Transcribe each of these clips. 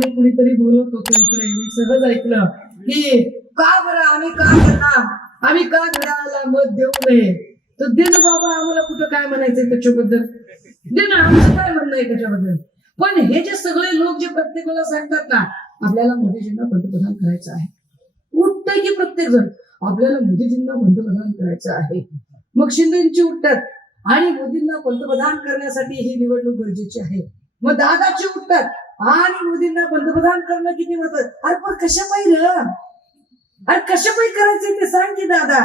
त्याप्रमाणे कुणीतरी बोलत होतो इकडे मी सहज ऐकलं की का बरं आम्ही का करणार आम्ही का घड्याळाला मत देऊ नये? तर दे ना बाबा आम्हाला कुठं काय म्हणायचंय त्याच्याबद्दल? दे ना आमचं काय म्हणणं आहे त्याच्याबद्दल? पण हे जे सगळे लोक जे प्रत्येकाला सांगतात ना आपल्याला मोदीजींना पंतप्रधान करायचं आहे. उठतंय की प्रत्येक जण? आपल्याला मोदीजींना पंतप्रधान करायचं आहे. मग शिंदेची उठतात. आणि मोदींना पंतप्रधान करण्यासाठी ही निवडणूक गरजेची आहे. मग दादाची उठतात. आणि मोदींना पंतप्रधान करणं किती महत्वाचं? अरे पण कशा पाहिजे अरे कशा पाहिजे करायचं ते सांग की दादा.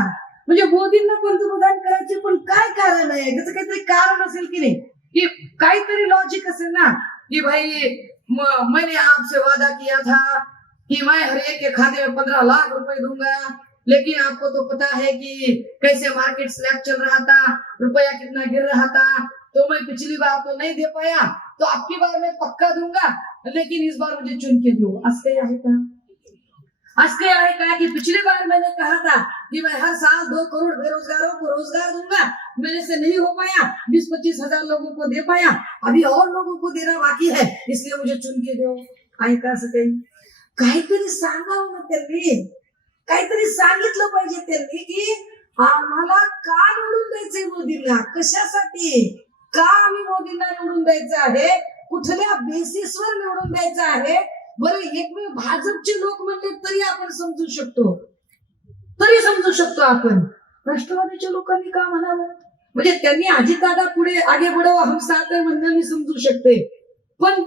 म्हणजे मोदींना पंतप्रधान करायचे पण काय कारण आहे? त्याचं काहीतरी कारण असेल की नाही? की काहीतरी लॉजिक असेल ना? की भाई मैंने आपसे वादा किया था कि मैं हर एक के खाते में पंद्रह लाख रुपए दूंगा। लेकिन आपको तो पता है कि कैसे मार्केट स्लैब चल रहा था रुपया कितना गिर रहा था। तो मैं पिछली बार तो नहीं दे पाया तो आपकी बार मैं पक्का दूँगा, लेकिन इस बार मुझे चुन के दो। आज के। आहे का आज के आहे का पिछली बार मैंने कहा था कि मैं हर साल दो करोड़ बेरोजगारों को रोज़गार दूँगा, मेरे से नहीं हो पाया, बीस पच्चीस हज़ार लोगों को दे पाया, अभी और लोगों को देना बाकी है, इसलिए मुझे चुन के दो। आहे का असं काही। काहीतरी सांगावं ना त्यांनी काहीतरी सांगितलं पाहिजे त्यांनी की आम्हाला का निवडून द्यायचंय मोदींना? कशासाठी? का आम्ही मोदींना निवडून द्यायचं आहे? कुठल्या बेसिसवर निवडून द्यायचं आहे? बरं एकमेव भाजपचे लोक म्हणले तरी आपण समजू शकतो. तरी समजू शकतो आपण. राष्ट्रवादीच्या लोकांनी का म्हणावं? म्हणजे त्यांनी अजितदादा पुढे आगे बढो हम साथ म्हणणं मी समजू शकते. पण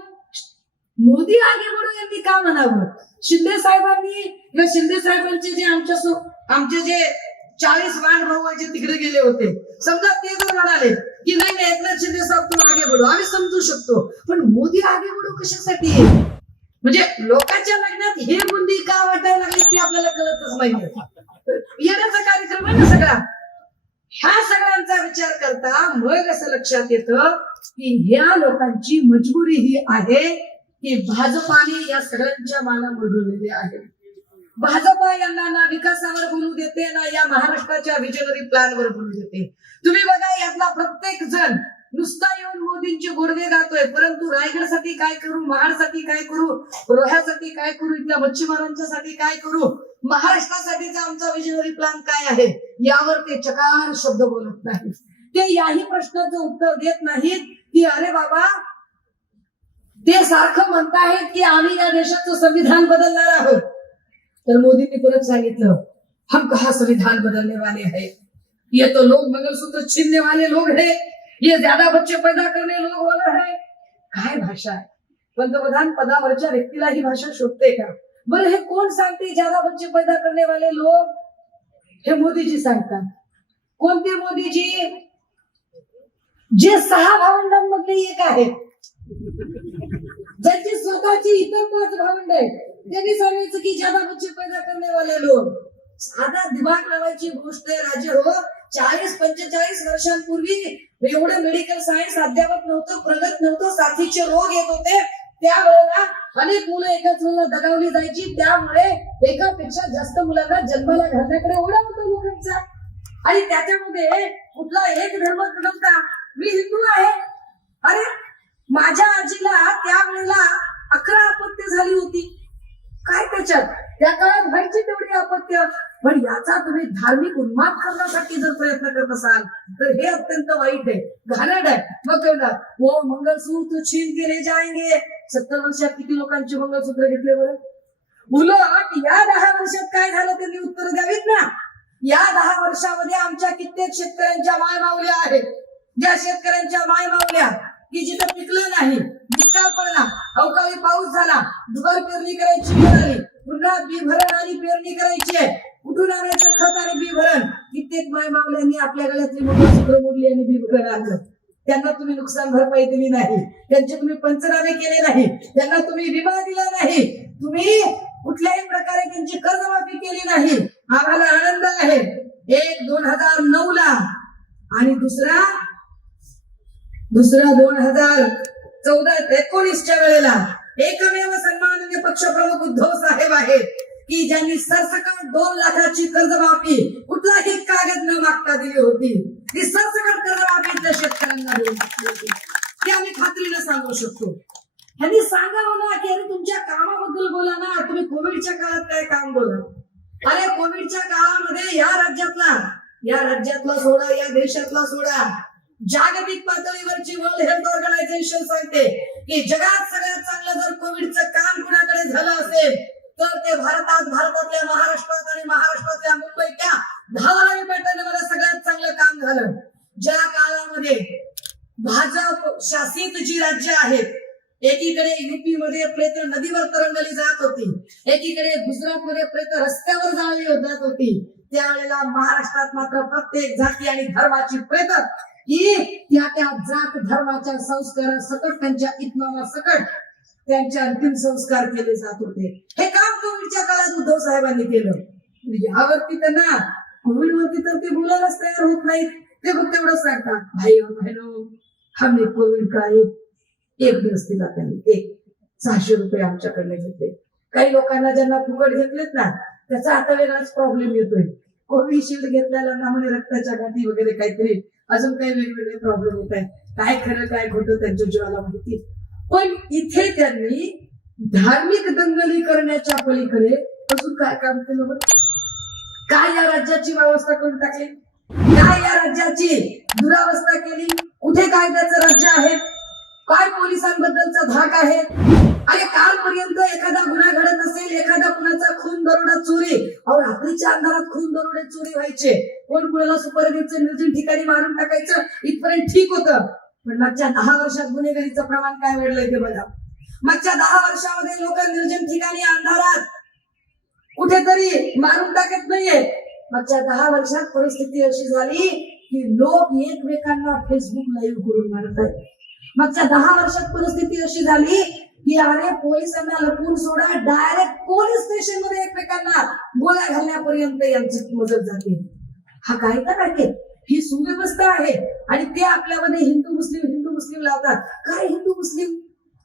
मोदी आगे बढो यांनी का म्हणावं? शिंदे साहेबांनी किंवा शिंदे साहेबांचे जे आमच्या आमचे जे चाळीस वाण भाऊ तिकडे गेले होते. समजा ते जर म्हणाले की नाही नाही एकनाथ शिंदे साहेब तू आगे बढो. आम्ही समजू शकतो. पण मोदी आगे बढो कशासाठी? म्हणजे लोकांच्या लग्नात हे बुंदी का वाटायला लागली ती आपल्याला कळतच नाहीये. येण्याचा कार्यक्रम आहे ना सगळा. ह्या सगळ्यांचा विचार करता मग असं लक्षात येतं की ह्या लोकांची मजबुरी ही आहे की भाजपाने या सगळ्यांच्या माना मुरडलेले आहे. भाजपा यांना ना विकासावर बोलू देते ना या महाराष्ट्राच्या विजनरी प्लॅनवर बोलू देते. तुम्ही बघा यातला प्रत्येक जण नुसता येऊन मोदींचे गोडवे गातोय परंतु रायगडसाठी काय करू महाडसाठी काय करू रोह्यासाठी काय करू इथल्या मच्छीमारांच्या साठी काय करू महाराष्ट्रासाठीचा आमचा विजनरी प्लॅन काय आहे यावर ते चकार शब्द बोलत नाहीत. ते याही प्रश्नाचं उत्तर देत नाहीत की अरे बाबा ते सारखं म्हणतायत की आम्ही या देशाचं संविधान बदलणार आहोत. तर मोदींनी परत सांगितलं हम कहा संविधान बदलने वाले हैं? ये तो लोग मंगलसूत्र छीनने वाले लोग हैं। ये ज्यादा बच्चे पैदा करने लोग वाले है। काय भाषा आहे पंतप्रधान पदावरच्या व्यक्तीला ही भाषा शोधते का? बरं हे कोण सांगते ज्यादा बच्चे पैदा करने वाले लोक हे मोदीजी सांगतात. कोणते मोदीजी? जे सहा भावंडांमधले एक आहेत. ज्यांची स्वतःची इतर पाच भावंड आहेत. त्यांनी सांगितलं की ज्यादा बच्चे पैदा करने वाले लोक साधा दिमाग लावायची गोष्ट आहे राजे हो. चाळीस पंचेचाळीस वर्षांपूर्वी एवढं मेडिकल सायन्स अद्यावत नव्हतं प्रगत नव्हतं साथीचे रोग येत होते. त्यावेळेला अनेक मुलं एकाच वेळेला दगावली जायची. त्यामुळे एकापेक्षा जास्त मुलांना जन्माला घालण्याकडे ओढा होता लोकांचा. आणि त्याच्यामध्ये कुठला एक धर्म नव्हता. मी हिंदू आहे. अरे माझ्या आजीला त्यावेळेला अकरा अपत्य झाली होती. काय त्याच्यात? त्या काळात व्हायची तेवढी अपत्य पण याचा तुम्ही धार्मिक उन्माद करण्यासाठी जर प्रयत्न करत असाल तर हे अत्यंत वाईट आहे. घाणेरड आहे. मग कळणार वो हो, मंगलसूत्र छीन केले जायगे. सत्तर वर्षात किती लोकांचे मंगलसूत्र घेतले बरं? उलट या दहा वर्षात काय झालं त्यांनी उत्तर द्यावीत ना? या दहा वर्षामध्ये आमच्या कित्येक शेतकऱ्यांच्या माय मावल्या आहेत. ज्या शेतकऱ्यांच्या माय मावल्या की जिथं पिकलं नाही दुष्काळ पडला अवकाळी पाऊस झाला. दुबार पेरणी करायची वेळ आली. पुन्हा बी भरण आणि पेरणी करायची आहे. कुठून आणायचं खत आणि बी भरण? कित्येक माय मावल्यांनी आपल्या गळ्यातली मंगळसूत्र मोडली आणि बी भरण आणलं. त्यांना तुम्ही नुकसान भरपाई दिली नाही. त्यांचे तुम्ही पंचनामे केले नाही. त्यांना तुम्ही विमा दिला नाही. तुम्ही कुठल्याही प्रकारे त्यांची कर्जमाफी केली नाही. आम्हाला आनंद आहे. एक दोन हजार नऊ ला. आणि दुसरा? दुसरा दोन हजार चौदा एकोणीसच्या वेळेला एकमेव सन्माननीय पक्षप्रमुख उद्धव साहेब आहेत की ज्यांनी सरसकट दोन लाखाची कर्जमाफी कुठलाही कागद न मागता दिली होती. ती सरसकट कर्जमाफी त्या शेतकऱ्यांना दिली होती. आम्ही खात्रीनं सांगू शकतो. ह्यांनी सांगावं ना की अरे तुमच्या कामाबद्दल बोला ना. तुम्ही कोविडच्या काळात काय काम बोला? अरे कोविडच्या काळामध्ये या राज्यातला या राज्यातला सोडा या देशातला सोडा. जागतिक पातळीवरची वर्ल्ड हेल्थ ऑर्गनायझेशन सांगते की जगात सगळ्यात चांगलं जर कोविडचं काम कुणाकडे झालं असेल तर ते भारतात भारतातल्या महाराष्ट्रात आणि महाराष्ट्रातल्या मुंबईच्या धारावी पॅटर्नमध्ये सगळ्यात चांगलं काम झालं. ज्या काळामध्ये भाजप शासित जी राज्य आहेत एकीकडे युपी मध्ये प्रेत नदीवर तरंगली जात होती एकीकडे गुजरात मध्ये प्रेत रस्त्यावर जाळली जात होती त्यावेळेला महाराष्ट्रात मात्र प्रत्येक जाती आणि धर्माची प्रेत की त्या त्या जात धर्माच्या संस्कारा सकट त्यांच्या इतमामा सकट त्यांचे अंतिम संस्कार केले जात होते. हे काम कोविडच्या काळात उद्धव साहेबांनी केलं. म्हणजे यावरती त्यांना कोविड वरती तर ते बोलायलाच तयार होत नाहीत. ते फक्त एवढंच सांगतात भाई और बहनो हो, कोविड का एक दिवस दिला त्यांनी एक सहाशे रुपये आमच्याकडनं घेतले. काही लोकांना ज्यांना फुकट घेतलेत ना त्याचा आता वेगळाच प्रॉब्लेम येतोय. कोविशिल्ड ना म्हणे रक्ताच्या गाठी वगैरे काहीतरी अजून काही वेगवेगळे प्रॉब्लेम होत आहेत. काय खरं काय खोटं त्यांच्या जीवाला माहिती. पण इथे त्यांनी धार्मिक दंगली करण्याच्या पलीकडे अजून काय काम केलं बरं? काय या राज्याची व्यवस्था करून टाकली? काय या राज्याची दुरावस्था केली? कुठे कायद्याचं राज्य आहे? काय पोलिसांबद्दलचा धाक आहे? अरे कालपर्यंत एखादा दरोडा चोरी. अहो रात्रीच्या अंधारात खून दरोडे चोरी व्हायचे. कोण कुणाला सुपर निर्जन ठिकाणी मारून टाकायचं? इथपर्यंत ठीक होतं. पण मागच्या दहा वर्षात गुन्हेगारीचं प्रमाण काय वाढलंय ते बघा. मागच्या दहा वर्षामध्ये लोक निर्जन ठिकाणी अंधारात. कुठेतरी मारून टाकत नाहीये. मागच्या दहा वर्षात परिस्थिती अशी झाली की लोक एकमेकांना फेसबुक लाईव्ह करून मारत आहेत मागच्या दहा वर्षात परिस्थिती अशी झाली की अरे पोलिसांना लपून सोडा. डायरेक्ट पोलीस स्टेशनमध्ये एकमेकांना गोळ्या घालण्यापर्यंत यांची मदत जाते हा कायदा आहे. ही सुव्यवस्था आहे. आणि ते आपल्यामध्ये हिंदू मुस्लिम हिंदू मुस्लिम लावतात. काय हिंदू मुस्लिम?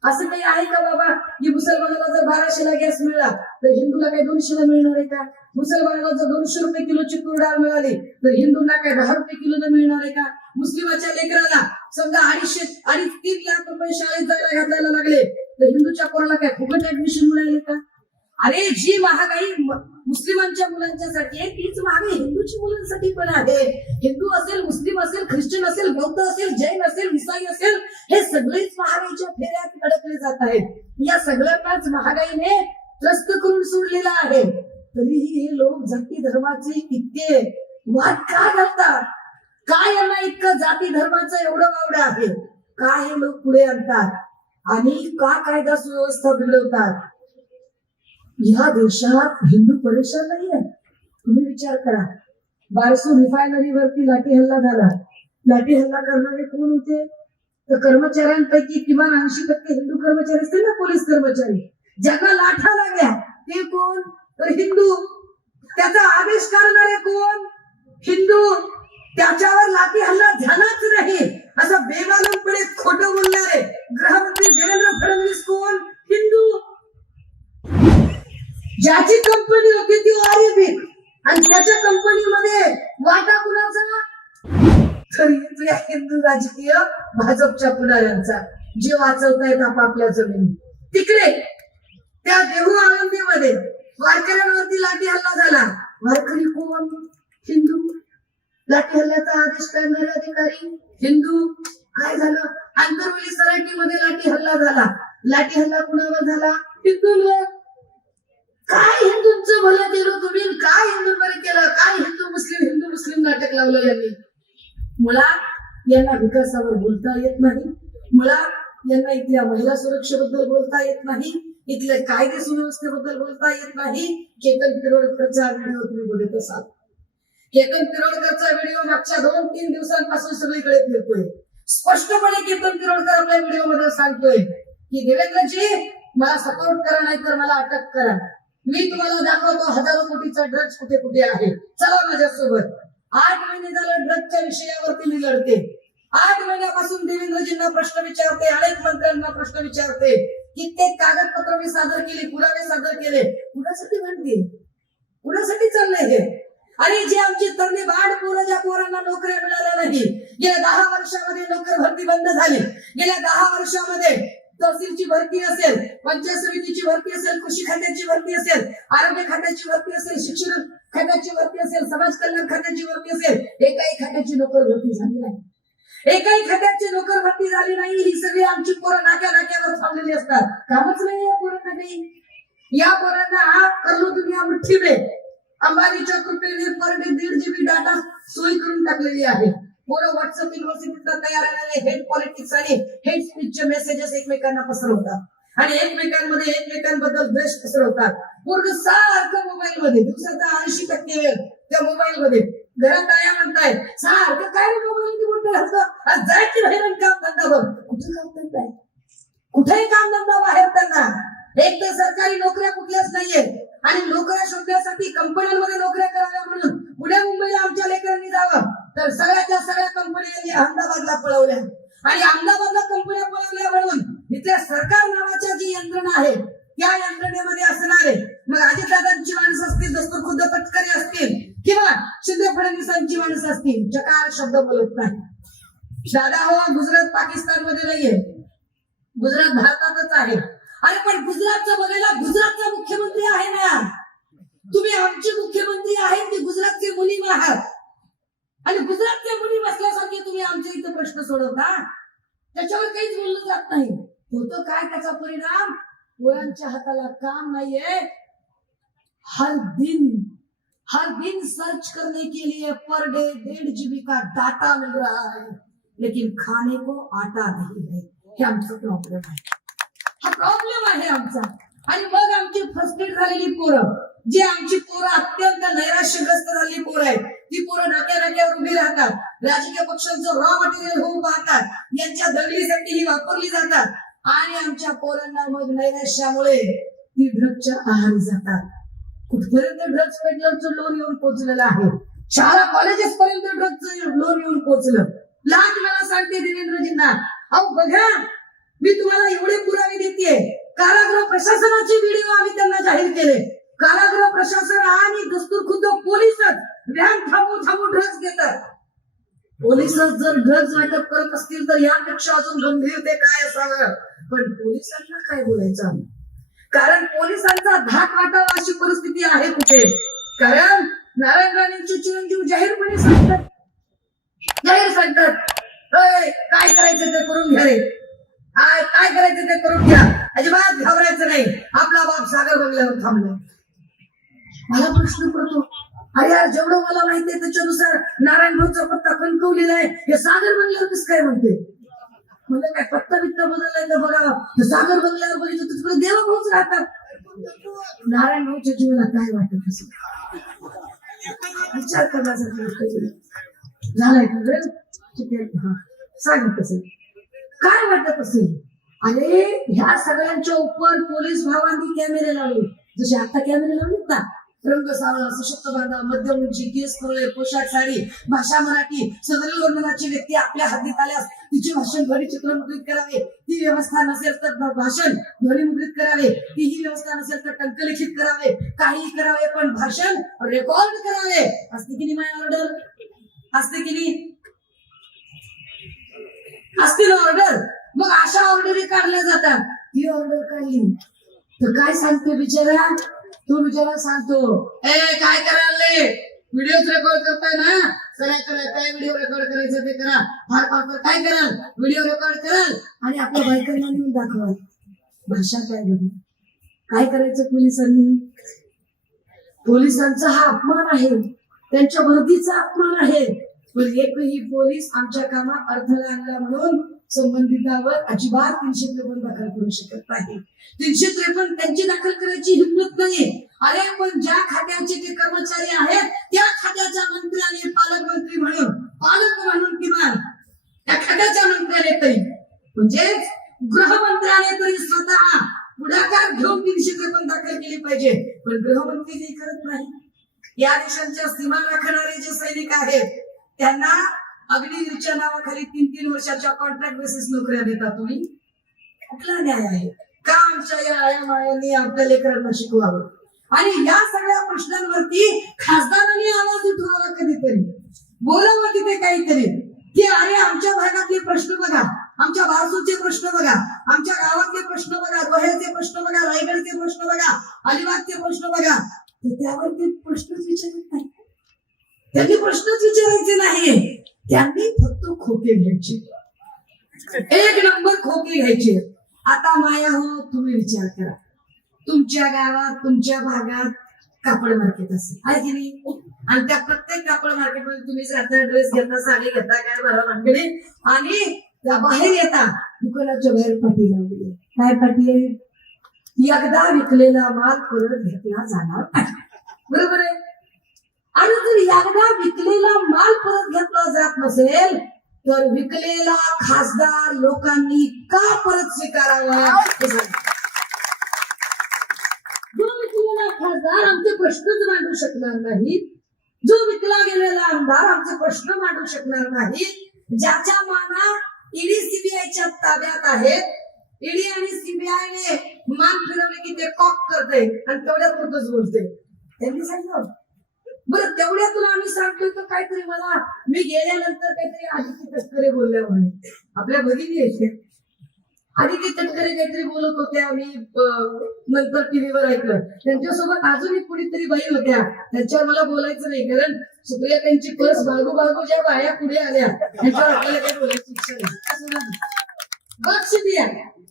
असं काही आहे का बाबा? की मुसलमानाला जर बाराशेला गॅस मिळाला तर हिंदूला काही दोनशेला मिळणार आहे का? मुसलमानाला जर दोनशे रुपये किलोची तूर डाळ मिळाली. तर हिंदूंना काय दहा रुपये किलो मिळणार आहे का? मुस्लिमाच्या लेकराला समजा अडीचशे अडीच तीन लाख रुपये शाळेत जायला घालायला लागले. तर हिंदूच्या पोराला काय फुकट ऍडमिशन मिळाले का? अरे जी महागाई मुस्लिमांच्या मुलांच्यासाठी आहे तीच महागाई हिंदूच्या मुलांसाठी पण आहे. हिंदू असेल मुस्लिम असेल ख्रिश्चन असेल बौद्ध असेल जैन असेल इसाई असेल हे सगळेच महागाईच्या फेऱ्यात अडकले जात आहेत. या सगळ्यांनाच महागाईने त्रस्त करून सोडलेला आहे. तरीही हे लोक जाती धर्माचे इतके वाद का घालतात? काय यांना इतकं जाती धर्माचं एवढं वावडं आहे? का हे लोक पुढे आणतात? आणि का कायदा सुव्यवस्था बिघडवतात? या देशात हिंदू परेशान नाही आहे तुम्ही विचार करा. बारसू रिफायनरी वरती लाठी हल्ला झाला. लाठी हल्ला करणारे कोण होते? तर कर्मचाऱ्यांपैकी किमान ऐंशी टक्के हिंदू कर्मचारी असतील ना? पोलीस कर्मचारी. ज्यांना लाठा लागल्या. ते कोण? तर हिंदू. त्याचा आदेश करणारे कोण? हिंदू. त्याच्यावर लाठी हल्ला झालाच नाही. असं बेमालूमपणे खोटं बोलणारे गृहमंत्री देवेंद्र फडणवीस कोण? हिंदू. ज्याची कंपनी होती ती ऑरिबिक आणि त्याच्या कंपनीमध्ये वाटा कुणाचा? तर इथल्या हिंदू राजकीय भाजपच्या पुढाऱ्यांचा. जे वाचवतायत आपापल्या जमिनी तिकडे त्या देहू आळंदीमध्ये वारकऱ्यांवरती लाठी हल्ला झाला. वारकरी कोण? हिंदू. लाठी हल्ल्याचा आदेश करणारे अधिकारी हिंदू. काय झालं? आंतरवली सराटीमध्ये लाठी हल्ला झाला. लाठी हल्ला कुणावर झाला? हिंदूंवर. काय हिंदूंचं भलं केलं तुम्ही? काय हिंदूंवर केलं? काय हिंदू मुस्लिम हिंदू मुस्लिम नाटक लावलं यांनी? मुला यांना विकासावर बोलता येत नाही. मुला यांना इथल्या महिला सुरक्षेबद्दल बोलता येत नाही. इथल्या कायदे सुव्यवस्थेबद्दल बोलता येत नाही. केतन पिरोडकरचा व्हिडिओ तुम्ही बघत असाल. केतन पिरोडकरचा व्हिडिओ मागच्या दोन तीन दिवसांपासून सगळीकडे फिरतोय. स्पष्टपणे केतन पिरोडकर आपल्या व्हिडिओमध्ये सांगतोय की देवेंद्रजी मला सपोर्ट करा नाही तर मला अटक करा. मी तुम्हाला दाखवतो हजारो कोटीचा ड्रग्ज कुठे कुठे आहे. चला माझ्यासोबत. आठ महिने झालं ड्रग्जच्या विषयावरती मी लढते. आठ महिन्यापासून देवेंद्रजींना प्रश्न विचारते अनेक मंत्र्यांना प्रश्न विचारते. कित्येक कागदपत्र मी सादर केली पुरावे सादर केले. कुणासाठी म्हणते कुणासाठी चाललंय हे? आणि जे आमची तरणी बाळ पोरं ज्या पोरांना नोकऱ्या मिळाल्या नाही गेल्या दहा वर्षामध्ये नोकर भरती बंद झाली. गेल्या दहा वर्षामध्ये तहसीलची भरती असेल पंचायत समितीची भरती असेल कृषी खात्याची भरती असेल आरोग्य खात्याची भरती असेल शिक्षण खात्याची भरती असेल समाज कल्याण खात्याची भरती असेल एकाही खात्याची नोकर भरती झाली नाही. एकाही खात्याची नोकर भरती झाली नाही ही सगळी आमची पोरं नाक्या नाक्यावर थांबलेली असतात. कामच नाही या पोरांना काही या पोरांना करलो तुम्ही मुठ्ठी में अंबानीच्या कृपेने पर डे दीड जीबी डाटा सोय करून टाकलेली आहे. पोरं व्हॉट्सअप युनिव्हर्सिटीचा तयार आलेले हेड पॉलिटिक्स आणि हेड स्पीचचे मेसेजेस एकमेकांना पसरवतात. आणि एकमेकांमध्ये एकमेकांबद्दल द्वेष पसरवतात. पोरग सारखं मोबाईल मध्ये दिवसाचा ऐंशी टक्के वेळ त्या मोबाईल मध्ये. घरात आया म्हणताय सारखं काय मोबाईल मध्ये मध्ये नाहीये. गुजरात भारतातच आहे. अरे पण गुजरातचं बघायला गुजरातचा मुख्यमंत्री आहे ना. तुम्ही आमचे मुख्यमंत्री आहेत की गुजरातचे मुलीम आहात. आणि गुजरातचे मुलीम असल्यासारखे तुम्ही आमच्या इथं प्रश्न सोडवता. त्याच्यावर काहीच बोललं जात नाही. होतं काय त्याचा परिणाम? पोरांच्या हाताला काम नाहीये. हर दिन हर दिन सर्च करने के लिए पर डे डेढ़ जीबी का डाटा मिल रहा है लेकिन खाने को आटा नहीं है। हे आमचा प्रॉब्लेम आहे हा। प्रॉब्लेम आहे आमचा। आणि मग आमची फर्स्टेड झालेली पोरं जे आमची पोरं अत्यंत नैराश्यग्रस्त झालेली पोरं आहेत ती पोरं नाक्या नाक्यावर उभी राहतात राजकीय पक्षांचं रॉ मटेरियल होऊन पाहतात यांच्या दगडीसाठी ही वापरली जातात. आणि आमच्या पोरांना मग नैराश्यामुळे ती ड्रगच्या आहारी जातात. कुठपर्यंत ड्रग्स पेडलरचं लोन येऊन पोहोचलेलं आहे? शाळा कॉलेजेस पर्यंत ड्रग्सचं लोन येऊन पोहोचलं. लाज मला सांगते देवेंद्रजींना. अहो बघा मी तुम्हाला एवढे पुरावे देते कारागृह प्रशासनाचे व्हिडिओ आम्ही त्यांना जाहीर केले. कारागृह प्रशासन आणि दस्तूर खुद्द पोलीसच व्हॅन थांबून थांबून ड्रग्ज घेतात. पोलीसच जर ड्रग्ज वाटप करत असतील तर यापेक्षा अजून गंभीर ते काय असावं? पण पोलिसांना काय बोलायचं आम्ही? कारण पोलिसांचा धाक वाटावा अशी परिस्थिती आहे कुठे? कारण नारायण राणेंचे चिरंजीव जाहीरपणे सांगतात जाहीर सांगतात. काय करायचं ते करून घ्या रे. काय करायचं ते करून घ्या. अजिबात घाबरायचं नाही. आपला बाप सागर बंगल्यावर थांबलाय. मला प्रश्न पडतो. अरे यार जेवढं मला माहितीये त्याच्यानुसार नारायण भाऊचा पत्ता कणकवलेला आहे. हे सागर बंगल्यावर कसं काय म्हणते म्हणजे काय पत्ता बित्ता बदललाय तर बघा? हे सागर बंगल्यावर बघितलं तर तिकडे देवा भाऊच राहतात. नारायण भाऊच्या जीवनात काय वाटत असेल? विचार करण्यासाठी झालाय का वेळ ठीक सांगत असेल काय वाटत असेल? अरे ह्या सगळ्यांच्या उपर पोलीस भावांनी कॅमेरे लावले. जसे आता कॅमेरे लावलेत ना रंग सावळा सशक्त बांधा मध्यम उंची केस कुरळे पोशाख साडी भाषा मराठी सदरील वर्णनाची व्यक्ती आपल्या हातात आल्यास तिचे भाषण ध्वनी चित्रमुद्रित करावे. ती व्यवस्था नसेल तर भाषण ध्वनिमुद्रित करावे. तीही व्यवस्था नसेल तर टंकलिखित करावे. काहीही करावे पण भाषण रेकॉर्ड करावे. असते की नाही माय ऑर्डर असते की नाही? असतील ऑर्डर मग अशा ऑर्डरी काढल्या जातात. ही ऑर्डर काढली. तर काय सांगते बिचारा? तो बिचारा सांगतो ए काय करायला व्हिडिओ रेकॉर्ड करताय ना? करा करा काय व्हिडिओ रेकॉर्ड करायचं ते करा. फार फार काय कराल? व्हिडिओ रेकॉर्ड कराल आणि आपल्या बायकांना नेऊन दाखवाल. भाषा काय बघा? काय करायचं पोलिसांनी? पोलिसांचा हा अपमान आहे. त्यांच्या वर्दीचा अपमान आहे. पण एकही पोलीस आमच्या कामात अडथळा आणला म्हणून संबंधितावर अजिबात तीनशे त्रेपन्न दाखल करू शकत नाही. तीनशे त्रेपन्न त्यांची दाखल करायची हिंमत नाही अरे पण ज्या खात्याचे ते कर्मचारी आहेत त्या खात्याच्या आणि पालकमंत्री म्हणून पालक म्हणून किमान त्या खात्याच्या मंत्र्याने तरी. म्हणजेच गृहमंत्र्याने तरी स्वतः पुढाकार घेऊन तीनशे त्रेपन्न दाखल केली पाहिजे. पण गृहमंत्री काही करत नाही. या देशांच्या सीमा राखणारे जे सैनिक आहेत त्यांना अग्निवीरच्या नावाखाली तीन तीन वर्षाच्या कॉन्ट्रॅक्ट बेसिस नोकऱ्या देता तुम्ही. कुठला न्याय आहे? का आमच्या या आयामायांनी आपल्या लेकरांना शिकवावं? आणि या सगळ्या प्रश्नांवरती खासदारांनी आवाज उठवावा कधीतरी. बोलावं तिथे काहीतरी. की अरे आमच्या भागातले प्रश्न बघा. आमच्या वारसूचे प्रश्न बघा. आमच्या गावातले प्रश्न बघा. गोह्याचे प्रश्न बघा. रायगडचे प्रश्न बघा. अलिबागचे प्रश्न बघा. तर त्यावर ते प्रश्नच विचारत नाही. त्यांनी प्रश्नच विचारायचे नाही त्यांनी फक्त खोके घ्यायचे. एक नंबर खोके घ्यायचे. आता माया हो तुम्ही विचार करा. तुमच्या गावात तुमच्या भागात कापड मार्केट असेल. आहे की नाही? आणि त्या प्रत्येक कापड मार्केटमध्ये तुम्ही जाता ड्रेस घेता साडी घेता काय भरा मानकडे आणि त्या बाहेर येता दुकानाच्या बाहेर पाठी लावली. काय पाठी एकदा विकलेला माल परत घेतला जाणार बरोबर आहे? आणि जर एकदा विकलेला माल परत घेतला जात नसेल तर विकलेला खासदार लोकांनी का परत स्वीकारावा? जो विकलेला खासदार आमचे प्रश्नच मांडू शकणार नाही जो विकला गेलेला आमदार आमचे प्रश्न मांडू शकणार नाही ज्याच्या माना ईडी सीबीआयच्या ताब्यात आहेत ईडी आणि सीबीआयने मान फिरवले की ते कॉक करते आणि तेवढ्यापुरतच बोलते त्यांनी सांगितलं बरं तेवढ्या तुला आम्ही सांगतोय तर काहीतरी मला? मी गेल्यानंतर काहीतरी आदिती तटकरे बोलल्या म्हणे. आपल्या भगिनी आहेत आदिती तटकरे काहीतरी बोलत होत्या आणि नंतर टीव्हीवर ऐकलं. त्यांच्यासोबत अजून एक कुणीतरी बाई होत्या. त्यांच्यावर मला बोलायचं नाही कारण सुप्रिया त्यांची पर्स बागू बागू ज्या बाया पुढे आल्या त्यांच्यावर आपल्याला काही बोलायची इच्छा नाही. असं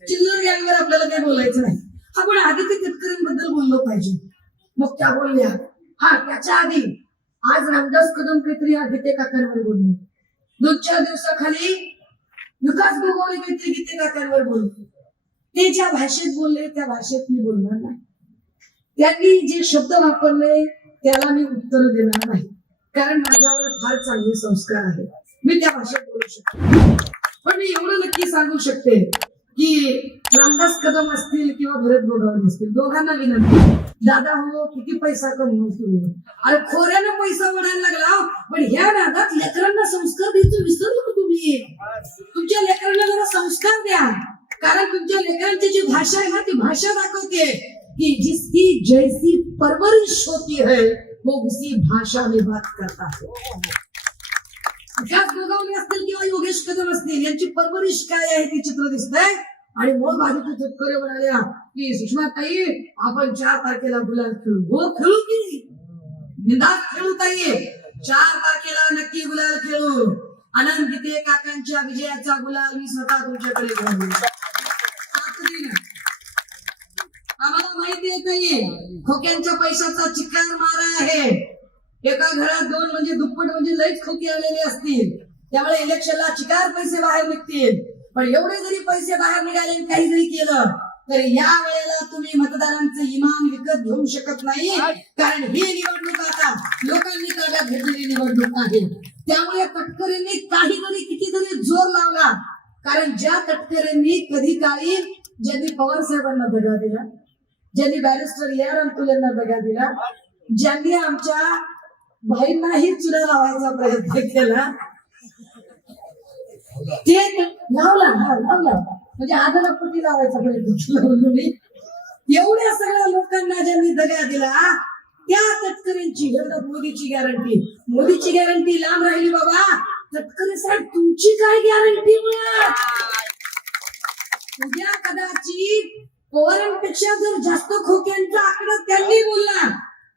चिल्लर गँगवर आपल्याला काही बोलायचं नाही. आपण आदित्य तटकरेंबद्दल बोललो पाहिजे. मग त्या बोलल्या हा त्याच्या आधी आज रामदास कदम काहीतरी गीते काकांवर बोलले. दोन चार दिवसाखाली विकास गोगोळे काहीतरी गीते काकांवर बोलले. ते ज्या भाषेत बोलले त्या भाषेत मी बोलणार नाही. त्यांनी जे शब्द वापरले त्याला मी उत्तर देणार नाही. कारण माझ्यावर फार चांगले संस्कार आहेत. मी त्या भाषेत बोलू शकते. पण मी एवढं नक्की सांगू शकते की रामदास कदम असतील किंवा भरत गोगावले असतील दोघांना विनंती दादा हो किती पैसा कमवून तुम्ही अरे खोऱ्यानं पैसा वाढायला लागला हो. पण ह्या नादात लेकरांना संस्कार द्यायचं विसरलो तुम्ही. तुमच्या लेकरांना जरा संस्कार द्या. कारण तुमच्या लेकरांची जी भाषा आहे ना ती भाषा दाखवते की जिसकी जैसी परवरिश होती है वो उसी भाषा में बात करता है. विकास असतील किंवा योगेश कदम असतील यांची परवरिश काय आहे ते चित्र दिसतंय? आणि मग आदित्य तटकरे म्हणाल्या की सुषमा ताई आपण चार तारखेला गुलाल खेळू. हो खेळू की? बिंदास खेळू ताई. चार तारखेला नक्की गुलाल खेळू. आनंद गीते काकांच्या विजयाचा गुलाल मी स्वतः तुमच्याकडे घालू आम्हाला माहिती आहे ताई खोक्यांच्या पैशाचा चिकार मारा आहे. एका घरात दोन म्हणजे दुप्पट म्हणजे लईच खोके आलेले असतील. त्यामुळे इलेक्शनला चिकार पैसे बाहेर निघतील. पण एवढे जरी पैसे बाहेर निघाले आणि काही जरी केलं तरी या वेळेला तुम्ही मतदारांचं इमान विकत घेऊ शकत नाही. कारण ही निवडणूक आता लोकांनी ताब्यात घेतलेली निवडणूक आहे. त्यामुळे तटकरेंनी काहीतरी कितीतरी जोर लावला. कारण ज्या तटकरेंनी कधी काळी ज्यांनी पवार साहेबांना दगा दिला ज्यांनी बॅरिस्टर या रामकुल दगा दिला ज्यांनी आमच्या भाईंनाही चुना लावायचा प्रयत्न केला ते लावला हा, लावला. म्हणजे आदरापट्टी लावायचा प्रयत्न एवढ्या सगळ्या लोकांना ज्यांनी दगा दिला त्या तटकऱ्यांची एवढं मोदीची गॅरंटी मोदीची गॅरंटी लांब राहिली बाबा. तटकरे साहेब तुमची काय गॅरंटी उद्या कदाचित पवारांपेक्षा जर जास्त खोक्यांचा आकडा त्यांनी बोलला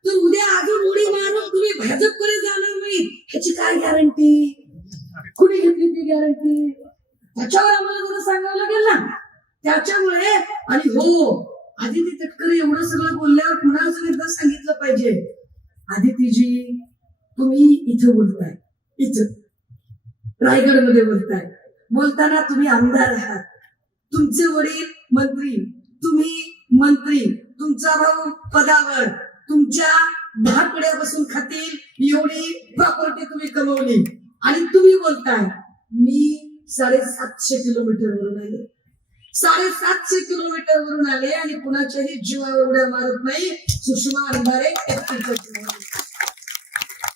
तर उद्या अजून उडी मारून तुम्ही भाजपकडे जाणार नाही. ह्याची काय गॅरंटी कुणी घेतली ती गॅरंटी त्याच्यावर आम्हाला जरा सांगावं लागेल ना. त्याच्यामुळे आणि हो आदिती तटकरे एवढं सगळं बोलल्यावर पुन्हा अजून एकदा सांगितलं पाहिजे? आदितीजी तुम्ही इथं बोलताय. इथं. रायगडमध्ये बोलताय. बोलताना तुम्ही आमदार आहात. तुमचे वडील मंत्री. तुम्ही मंत्री. तुमचा भाऊ पदावर. तुमच्या दहा बसून खातील एवढी प्रॉपर्टी तुम्ही कमवली. आणि तुम्ही बोलताय, मी साडेसातशे किलोमीटर वरून आले. साडेसातशे किलोमीटर वरून आले आणि कुणाच्याही जीवावर उड्या मारत नाही. सुषमा अंधारे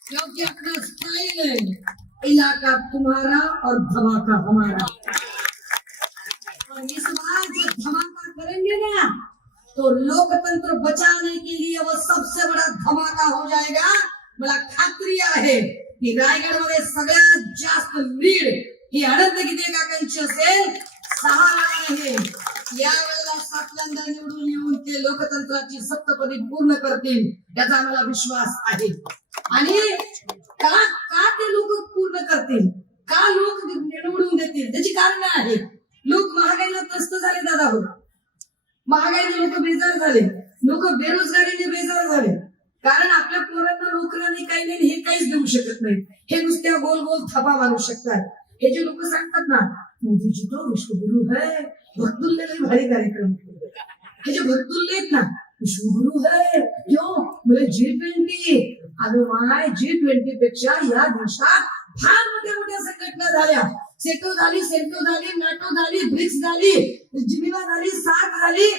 क्योंकि अपना इलाका तुम्हारा और धमाका हमारा. और इस बार जो धमाका करेंगे ना तो लोकतंत्र बचाने के लिए वो सबसे बड़ा धमाका हो जाएगा. मला खात्री आहे की रायगडमध्ये सगळ्यात जास्त लीड ही अनंत गीते काकांची असेल. सहा लाख आहे. या वेळेला सातव्यांदा निवडून येऊन ते लोकतंत्राची सप्तपदी पूर्ण करतील याचा मला विश्वास आहे. आणि का का ते लोक पूर्ण करतील? का लोक निवडून देतील? त्याची कारण आहेत. लोक महागाईला त्रस्त झाले दादा हो. महागाईने लोक बेजार झाले. लोक बेरोजगारीने बेजार झाले. कारण आपल्या पोरांना नोकऱ्या नाही काही नाही हे काहीच देऊ शकत नाही. हे नुसत्या गोल गोल थपा मारू शकतात. हे जे लोक सांगतात ना मोदीजी तो विश्वगुरु है भक्तुल्य भारी कार्यक्रम हे जे भक्तुल्य आहेत ना विश्वगुरु है. क्यों बोले जी ट्वेंटी अगं माय जी ट्वेंटी पेक्षा या देशात फार मोठ्या मोठ्या संघटना झाल्या. सेटो झाली सेंटो झाली नाटो झाली ब्रिक्स झाली जिनिवा झाली सार्क झाली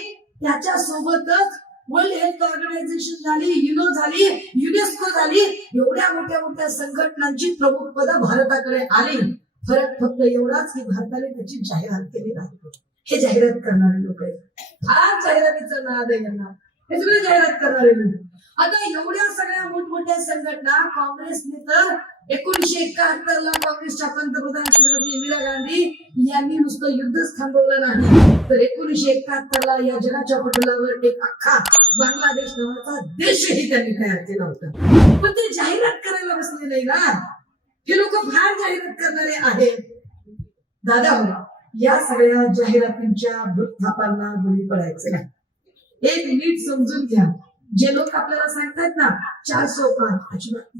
त्याच्या सोबतच वर्ल्ड हेल्थ ऑर्गनायझेशन झाली युनो झाली युनेस्को झाली एवढ्या मोठ्या मोठ्या संघटनांची प्रमुख पद भारताकडे आली. फरक फक्त एवढाच की भारताने त्याची जाहिरात केली नाही. हे जाहिरात करणारे लोक आहेत. फार जाहिरातीचा नाद आहे यांना. हे सगळे जाहिरात करणारे लोक. आता एवढ्या सगळ्या मोठमोठ्या संघटना काँग्रेसने तर एकोणीशे एकाहत्तर ला काँग्रेसच्या पंतप्रधान श्रीमती इंदिरा गांधी यांनी नुसतं युद्धच थांबवलं नाही. तर एकोणीशे एकाहत्तर ला या जगाच्या पटलावर एक अख्खा बांगलादेश नावाचा देशही त्यांनी तयार केला होता. पण ते जाहिरात करायला बसले नाही ना. हे लोक फार जाहिरात करणारे आहेत. दादा हो या सगळ्या जाहिरातींच्या वृत्थापांना बळी पडायचे नाही. एक नीट समजून घ्या. जे लोक आपल्याला सांगतात ना चार सौ पाच अजिबात.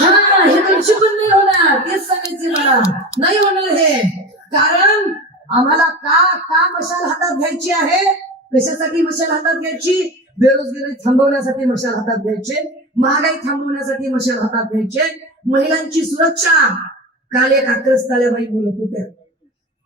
हा हे दोनशे पण नाही होणार. तेच सांगायचे मला. नाही होणार हे. कारण आम्हाला का का मशाल हातात घ्यायची आहे? कशासाठी मशाल हातात घ्यायची? बेरोजगारी थांबवण्यासाठी मशाल हातात घ्यायचे. महागाई थांबवण्यासाठी मशाल हातात घ्यायचे. महिलांची सुरक्षा. काल एक अकरस ताल्याबाई बोलत होत्या.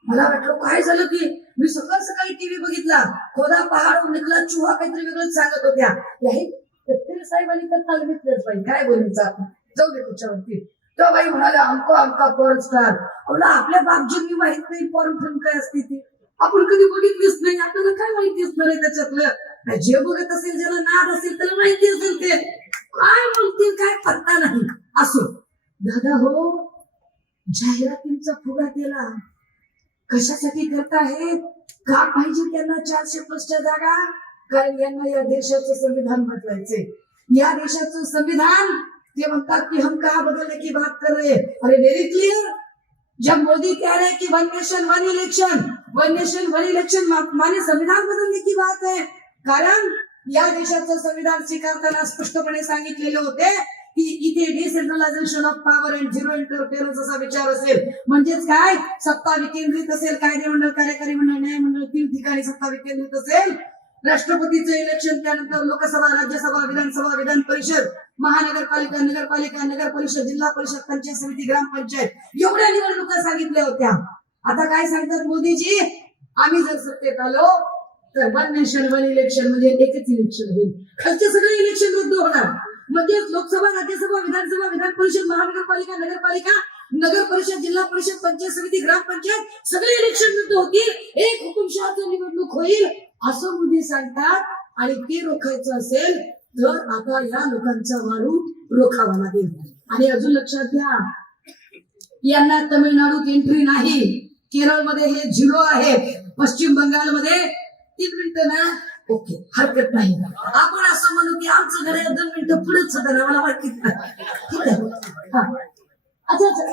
मला वाटलं काय झालं की मी सकाळ सकाळी टीव्ही बघितला. खोदा पहाड निकला चुहा काहीतरी वेगळंच सांगत होत्या. याही तत्तेर साहेबांनी तर तालमीतलंच बाई. काय बोलायचं आपण जाऊ दे त्याच्यावरती तो बाई म्हणाला अंक अमका पॉर्न स्टार म्हणलं आपल्या बापजींनी माहीत नाही पॉर्न फिल्म काय असते ती. आपण कधी बघितलीच नाही. आपल्याला काय माहिती असणार आहे त्याच्यातलं? जे बघत असेल ज्याला नाद असेल त्याला माहिती असेल ते. काय बोलतील काय पत्ता नाही. असो. दादा हो जाहिरातींचा फुगा केला. कशासाठी करताहेत का पाहिजे त्यांना चारशे प्लसच्या जागा? कारण यांना या देशाचं संविधान बदलायचे या देशाचं संविधान ते म्हणतात की हम कहा बदलने की बात कर रहे अरे व्हेरी क्लियर जब मोदी कह रहे कि one nation one election one nation one election Mane संविधान बदलने की बात है. कारण या देशाचं संविधान स्वीकारताना स्पष्टपणे सांगितलेले होते की इथे decentralisation of power and zero interference असा विचार असेल. म्हणजेच काय? सत्ता विकेंद्रित असेल कायदेमंडळ कार्यकारी मंडळ न्याय मंडळ तीन ठिकाणी सत्ता विकेंद्रित असेल. राष्ट्रपतीचं इलेक्शन त्यानंतर लोकसभा राज्यसभा विधानसभा विधान परिषद महानगरपालिका नगरपालिका नगर परिषद जिल्हा परिषद पंचायत समिती ग्रामपंचायत एवढ्या निवडणुका सांगितल्या होत्या. आता काय सांगतात मोदीजी? आम्ही जर सत्तेत आलो तर वन नेशन वन इलेक्शन म्हणजे एकच इलेक्शन होईल. खालचे सगळे इलेक्शन रद्द होणार. म्हणजे लोकसभा राज्यसभा विधानसभा विधान परिषद महानगरपालिका नगरपालिका नगर परिषद जिल्हा परिषद पंचायत समिती ग्रामपंचायत सगळे इलेक्शन रद्द होतील. एक हुकुमशहाचं निवडणूक होईल असं मोदी सांगतात. आणि ते रोखायचं असेल तर आता या लोकांचा वारू रोखावा लागेल आणि अजून लक्षात घ्या यांना तमिळनाडूत एंट्री नाही. केरळमध्ये हे झिरो आहे. पश्चिम बंगालमध्ये तीन मिनिटं ना. ओके हरकत नाही. आपण असं म्हणू की आमचं घर आहे दोन मिनिटं पुढेच होतं ना मला माहिती ठीक आहे? अच्छा अच्छा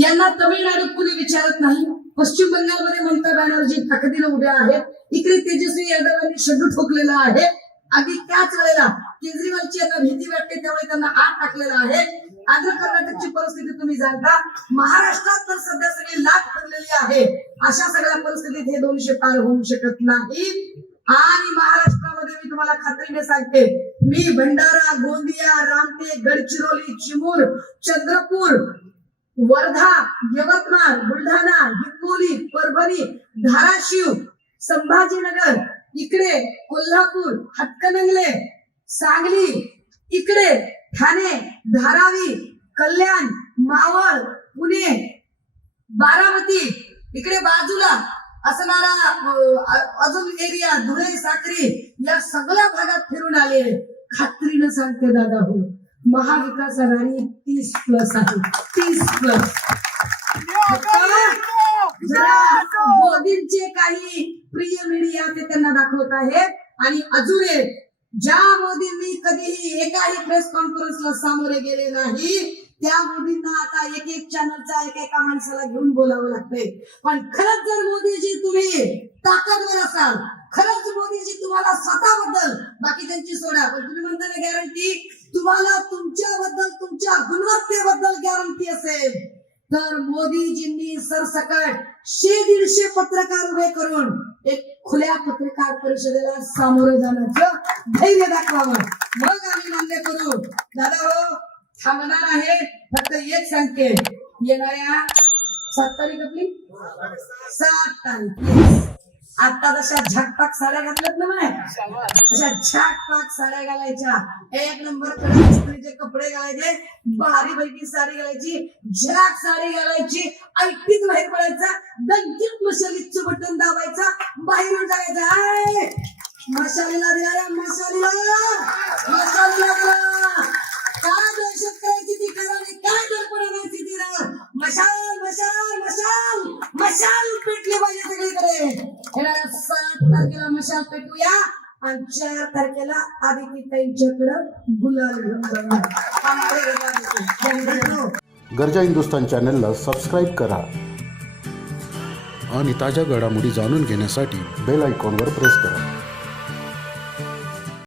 यांना तमिळनाडूत कुणी विचारत नाही? पश्चिम बंगालमध्ये ममता बॅनर्जी ताकदीनं उभ्या आहेत. इकडे तेजस्वी यादवांनी शड्डू ठोकलेला आहे. अगदी त्याच वेळेला केजरीवालची यांना भीती वाटते त्यामुळे त्यांना आत टाकलेला आहे. आंध्र कर्नाटकची परिस्थिती तुम्ही जाणता. महाराष्ट्रात तर सध्या सगळी लाट पडलेली आहे. अशा सगळ्या परिस्थितीत हे दोनशे पार होऊ शकत नाही. आणि महाराष्ट्रामध्ये मी तुम्हाला खात्रीने सांगते मी भंडारा गोंदिया रामटेक गडचिरोली चिमूर चंद्रपूर वर्धा यवतमाळ बुलढाणा हिंगोली परभणी धाराशिव संभाजीनगर इकडे कोल्हापूर हातकणंगले सांगली इकडे ठाणे धारावी कल्याण मावळ पुणे बारामती इकडे बाजूला असणारा अजून एरिया धुळे साक्री या सगळ्या भागात फिरून आले खात्रीनं सांगते दादा हो. महाविकास आघाडी तीस प्लस आहे. तीस प्लस मोदींचे काही प्रिय मीडिया ते त्यांना दाखवत आहेत. आणि अजून एक ज्या मोदींनी कधीही एकाही प्रेस कॉन्फरन्सला सामोरे गेले नाही त्या मोदींना आता एक एक चॅनलचा एक एका माणसाला घेऊन बोलावं लागतंय. पण खरंच जर मोदीजी तुम्ही ताकदवर असाल खरंच मोदीजी तुम्हाला स्वतःबद्दल बाकी त्यांची सोडा पण तुम्ही म्हणता ना गॅरंटी तुम्हाला तुमच्याबद्दल तुमच्या गुणवत्तेबद्दल गॅरंटी असेल. तर मोदीजींनी सरसकट शे दीडशे पत्रकार उभे करून एक खुल्या पत्रकार परिषदेला सामोरं जाण्याचं धैर्य दाखवावं. मग आम्ही मान्य करू. दादा हो थांबणार आहे. फक्त एक सांगते येणाऱ्या सात तारीख आपली? सात तारीख. आता जशा झकपाक साड्या घातल्यात ना माय अशा झकपाक साड्या घालायच्या. एक नंबर इस्त्रीचे कपडे घालायचे भारी पैकी साडी घालायची झाक साडी घालायची ऐटीत बाहेर पडायचा दंगीत मशालीचं बटन दाबायचा बाहेरून जायचं हाय मशालीला द्या रे मशालीला! मशालीला मशाल मशाल मशाल. मशाल पेटली पाहिजे सगळीकडे. येणाऱ्या सात तारखेला मशाल पेटूया. आणि चार तारखेला आदिती ताईंच्याकडं गुलाल. गरजा हिंदुस्तान चॅनलला सबस्क्राईब करा. आणि ताज्या घडामोडी जाणून घेण्यासाठी बेल आयकॉनवर प्रेस करा.